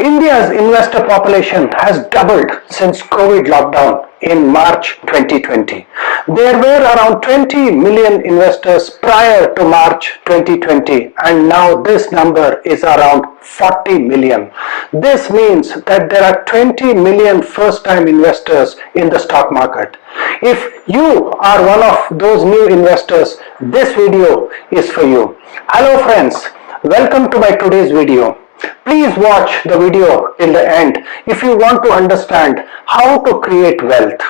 India's investor population has doubled since COVID lockdown in March 2020. There were around 20 million investors prior to March 2020 and now this number is around 40 million. This means that there are 20 million first-time investors in the stock market. If you are one of those new investors, this video is for you. Hello friends, welcome to my today's video. Please watch the video till the end if you want to understand how to create wealth.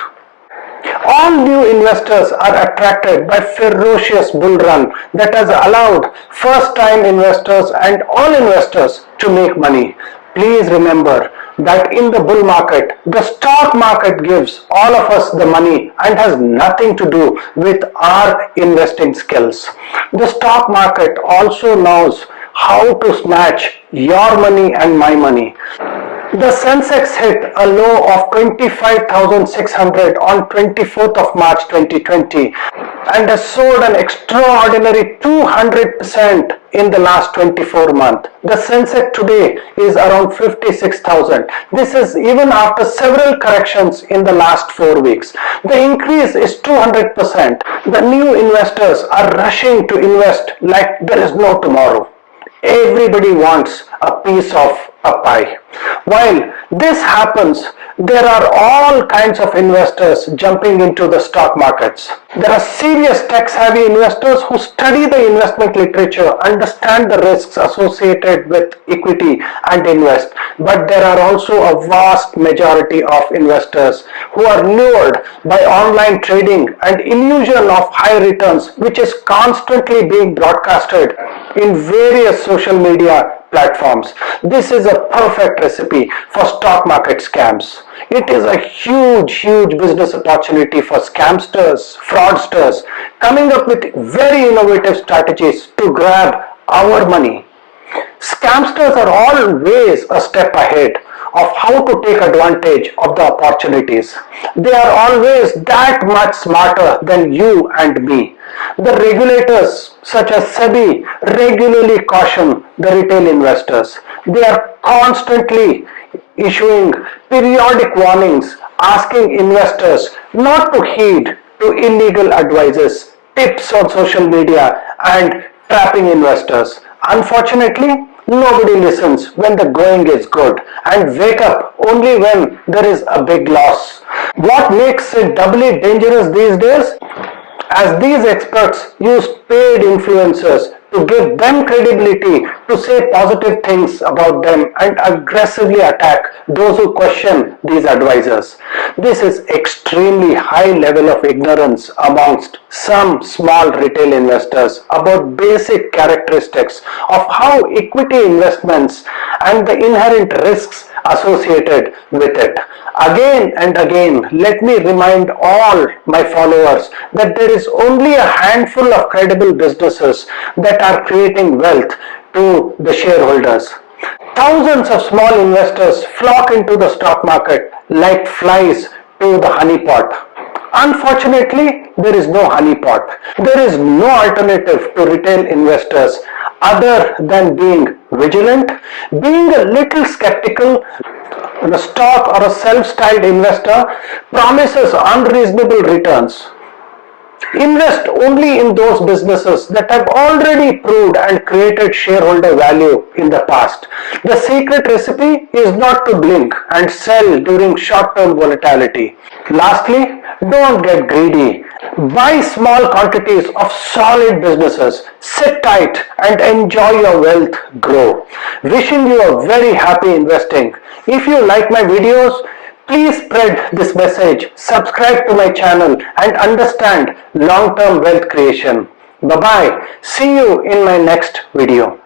All new investors are attracted by ferocious bull run that has allowed first-time investors and all investors to make money. Please remember that in the bull market, the stock market gives all of us the money and has nothing to do with our investing skills. The stock market also knows how to snatch your money and my money. The Sensex hit a low of 25,600 on 24th of March 2020 and has soared an extraordinary 200% in the last 24 months. The Sensex today is around 56,000. This is even after several corrections in the last 4 weeks. The increase is 200%. The new investors are rushing to invest like there is no tomorrow. Everybody wants a piece of a pie. While this happens, there are all kinds of investors jumping into the stock markets. There are serious tech-savvy investors who study the investment literature, understand the risks associated with equity and invest. But there are also a vast majority of investors who are lured by online trading and illusion of high returns, which is constantly being broadcasted in various social media platforms. This is a perfect recipe for stock market scams. It is a huge business opportunity for scamsters, fraudsters, coming up with very innovative strategies to grab our money. Scamsters are always a step ahead of how to take advantage of the opportunities. They are always that much smarter than you and me. The regulators such as SEBI regularly caution the retail investors. They are constantly issuing periodic warnings asking investors not to heed to illegal advices, tips on social media and trapping investors. Unfortunately, nobody listens when the going is good and wake up only when there is a big loss. What makes it doubly dangerous these days? As these experts use paid influencers to give them credibility to say positive things about them and aggressively attack those who question these advisors. This is extremely high level of ignorance amongst some small retail investors about basic characteristics of how equity investments and the inherent risks associated with it. Again and again, let me remind all my followers that there is only a handful of credible businesses that are creating wealth to the shareholders. Thousands of small investors flock into the stock market like flies to the honeypot. Unfortunately, there is no honeypot. There is no alternative to retail investors other than being vigilant, being a little skeptical. A stock or a self-styled investor promises unreasonable returns. Invest only in those businesses that have already proved and created shareholder value in the past. The secret recipe is not to blink and sell during short-term volatility. Lastly, don't get greedy. Buy small quantities of solid businesses, sit tight and enjoy your wealth grow. Wishing you a very happy investing. If you like my videos, please spread this message, subscribe to my channel and understand long-term wealth creation. Bye-bye. See you in my next video.